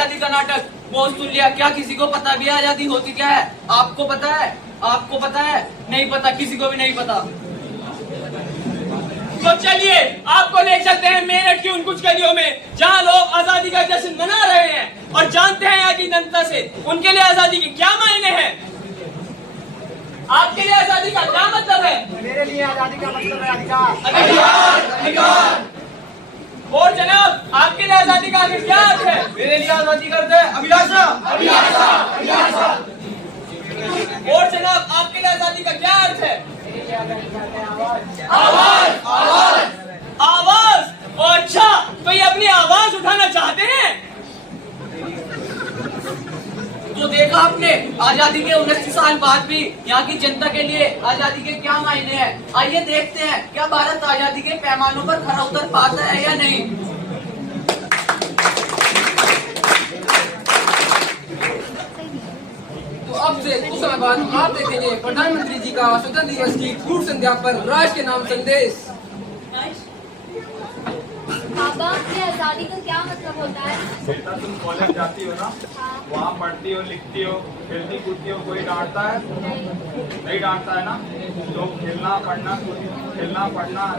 आजादी का नाटक बहुत सुन लिया, क्या किसी को पता भी है आजादी होती क्या है? आपको पता है? आपको पता है? नहीं पता, किसी को भी नहीं पता। तो चलिए आपको ले चलते हैं मेरठ की उन कुछ गलियों में जहां लोग आजादी का जश्न मना रहे हैं और जानते हैं यहाँ की जनता से उनके लिए आजादी के क्या मायने हैं। आपके लिए आजादी का क्या मतलब है? मेरे लिए आजादी का मतलब है अधिकार। अधिकार। और जनाब आपके लिए आजादी का आखिर क्या अर्थ है? मेरे लिए आजादी का अर्थ है अभिलाषा। और जनाब आपके लिए आजादी का क्या अर्थ है? आवाज। आवाज। अच्छा, तो ये अपनी आवाज उठाना चाहते हैं? तो देखा आपने, आजादी के 29 साल बाद भी यहाँ की जनता के लिए आजादी के क्या मायने हैं। आइए देखते हैं क्या भारत आजादी के पैमानों पर खरा उतर पाता है या नहीं। तो अब से कुछ समय बाद आप देखेंगे प्रधानमंत्री जी का स्वतंत्रता दिवस की पूर्व संध्या पर राष्ट्र के नाम संदेश। बाबा, ये आजादी का क्या मतलब होता है? बेटा तुम कॉलेज जाती हो ना, वहाँ पढ़ती हो, लिखती हो, खेलती कूदती हो, कोई डांटता है? नहीं डांटता है ना। तो खेलना पढ़ना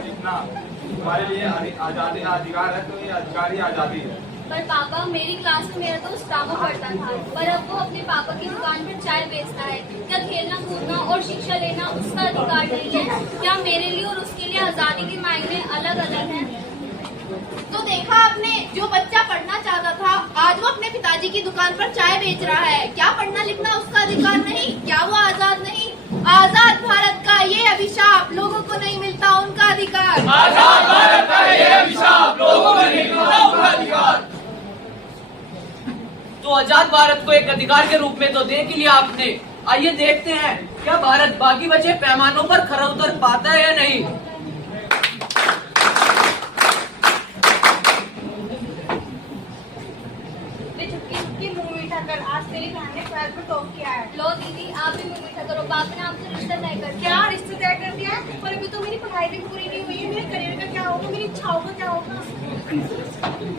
लिखना तुम्हारे लिए आजादी का अधिकार है, तो ये अधिकार ही आजादी है। पर पापा, मेरी क्लास में मेरा दोस्त टामो पढ़ता था, पर अब वो अपने पापा की दुकान पर चाय बेचता है। क्या खेलना कूदना और शिक्षा लेना उसका अधिकार नहीं है? क्या मेरे लिए और उसके लिए आजादी के मायने अलग अलग हैं? तो देखा आपने, जो बच्चा पढ़ना चाहता था आज वो अपने पिताजी की दुकान पर चाय बेच रहा है। क्या पढ़ना लिखना उसका अधिकार नहीं? क्या वो आजाद नहीं? आजाद भारत का ये अभिशाप, लोगों को नहीं मिलता उनका अधिकार। आजाद भारत का ये अभिशाप, लोगों को नहीं मिलता उनका अधिकार। तो आजाद भारत को एक अधिकार के रूप में तो देख लिया आपने। आइए देखते हैं क्या भारत बाकी बचे पैमानों पर खरा उतर पाता है या नहीं। आज तेरी बहन ने पैर पे टोक किया है। लो दीदी, आप भी मुंह मीठा करो। बाप ने आपसे रिश्ता तय कर दिया। क्या रिश्ते तय कर दिया है? पर अभी तो मेरी पढ़ाई भी पूरी नहीं हुई है। मेरे करियर का क्या होगा, मेरी इच्छाओं का क्या होगा?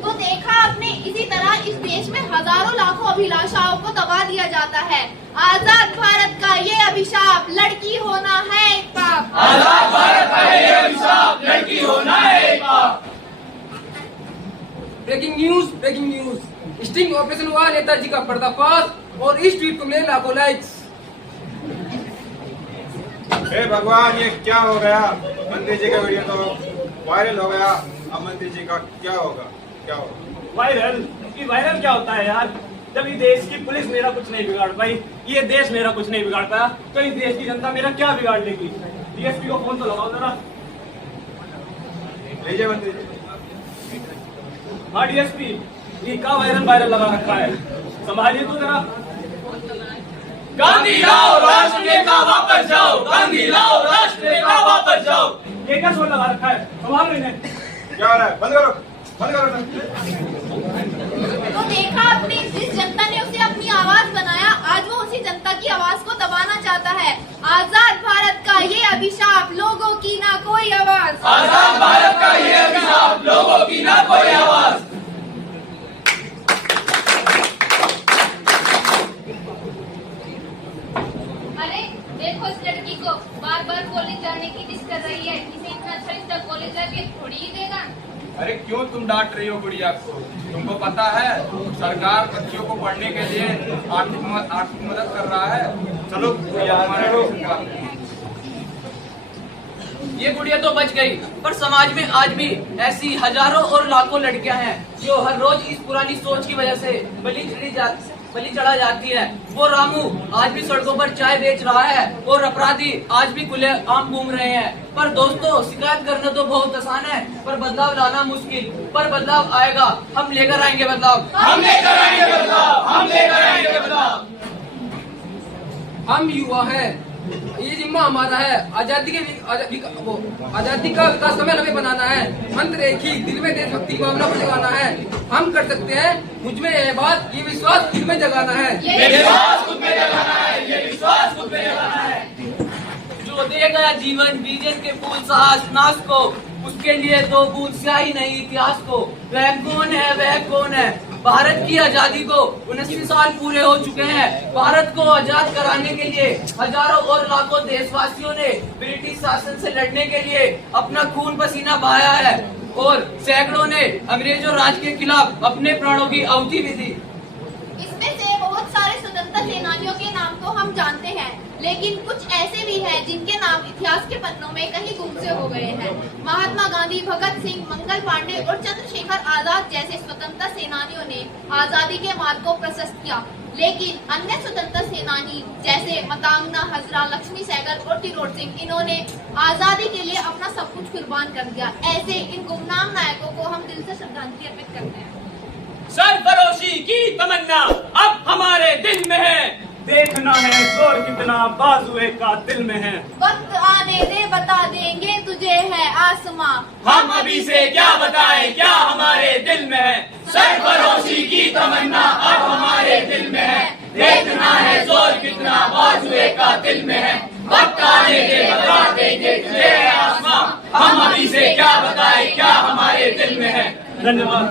तो देखा आपने, इसी तरह इस देश में हजारों लाखों अभिलाषाओं को दबा दिया जाता है। आजाद भारत का ये अभिशाप, लड़की होना है एक पाप। आजाद भारत का ये अभिशाप, लड़की होना है एक पाप। ब्रेकिंग न्यूज, स्टिंग ऑपरेशन हुआ नेताजी का पर्दाफाश और इस ट्वीट को मिले लाखों लाइक्स। हे भगवान, ये क्या हो गया? मंत्री जी का वीडियो तो वायरल हो गया, अब मंत्री जी का क्या होगा? वायरल क्या होता है यार? जब ये देश की पुलिस मेरा कुछ नहीं बिगाड़ पाई, ये देश मेरा कुछ नहीं बिगाड़ पाया, तो इस देश की जनता मेरा क्या बिगाड़ लेगी? डीएसपी को फोन तो लगाओ जरा। लीजिए मंत्री जी। हाँ डीएसपी, ये क्या वायरल लगा रखा है, संभालिए तो जरा। गांधी लाओ राष्ट्र नेता वापस जाओ, गांधी लाओ राष्ट्र नेता वापस जाओ। ये क्या शोर लगा रखा है, संभाल लो इन्हें। क्या हो रहा है? बंद करो। तो देखा आपने, जिस जनता ने उसे अपनी आवाज बनाया, आज वो उसी जनता की आवाज को दबाना चाहता है। आजाद भारत का ये अभिशाप, लोगों की ना कोई आवाज। आजाद भारत का ये अभिशाप, लोगों की ना कोई आवाज। अरे देखो इस लड़की को, बार बार कॉलेज जाने की जिद कर रही है। इसे इतना अच्छा रिश्ता कॉलेज जाके थोड़ी ही देगा। अरे क्यों तुम डांट रही हो गुड़िया को? तुमको पता है सरकार बच्चों को पढ़ने के लिए आर्थिक मदद कर रहा है। चलो गुड़िया हमारे। ये गुड़िया तो बच गई, पर समाज में आज भी ऐसी हजारों और लाखों लड़कियां हैं जो हर रोज इस पुरानी सोच की वजह से बलि चढ़ा जाती है। वो रामू आज भी सड़कों पर चाय बेच रहा है और अपराधी आज भी खुलेआम घूम रहे हैं। पर दोस्तों, शिकायत करना तो बहुत आसान है, पर बदलाव लाना मुश्किल। पर बदलाव आएगा, हम लेकर आएंगे बदलाव, हम लेकर आएंगे बदलाव, हम लेकर आएंगे बदलाव। हम युवा हैं, ये जिम्मा हमारा है। आजादी का विकास हमें बनाना है। मंत्र एक ही, दिल में देशभक्ति की भावना को जगाना है। हम कर सकते हैं, मुझ में यह बात, ये विश्वास दिल में जगाना है। ये विश्वास खुद में जगाना है, ये विश्वास खुद में जगाना है। जो देगा जीवन बीजन के फूल साहस नाश को, उसके लिए दो बूंद स्याही नहीं इतिहास को। वह कौन है, वह कौन है? भारत की आजादी को 79 साल पूरे हो चुके हैं। भारत को आजाद कराने के लिए हजारों और लाखों देशवासियों ने ब्रिटिश शासन से लड़ने के लिए अपना खून पसीना बहाया है और सैकड़ों ने अंग्रेजों राज के खिलाफ अपने प्राणों की आहुति भी दी। इसमें से बहुत सारे स्वतंत्रता सेनानियों के नाम तो हम जानते हैं, लेकिन कुछ ऐसे भी हैं जिनके नाम इतिहास के पन्नों में कहीं गुम से हो गए हैं। महात्मा गांधी, भगत सिंह, मंगल पांडे और चंद्रशेखर आजाद जैसे स्वतंत्रता सेनानियों ने आजादी के मार्ग को प्रशस्त किया, लेकिन अन्य स्वतंत्रता सेनानी जैसे मातंगा हजरा, लक्ष्मी सहगल और टिरोत सिंह, इन्होंने आजादी के लिए अपना सब कुछ कुर्बान कर दिया। ऐसे इन गुमनाम नायकों को हम दिल से श्रद्धांजलि अर्पित करते हैं। सरफरोशी की तमन्ना अब हमारे दिल में है, देखना है जोर कितना बाजुए का दिल में है। वक्त आने दे, बता देंगे तुझे है आसमां। हम अभी से क्या बताएं क्या हमारे दिल में है। सरफरोशी की तमन्ना अब हमारे दिल में है, देखना है जोर कितना बाजुए का दिल में है। वक्त आने दे, बता देंगे तुझे है आसमां। हम अभी से क्या बताएं क्या हमारे दिल में है। धन्यवाद।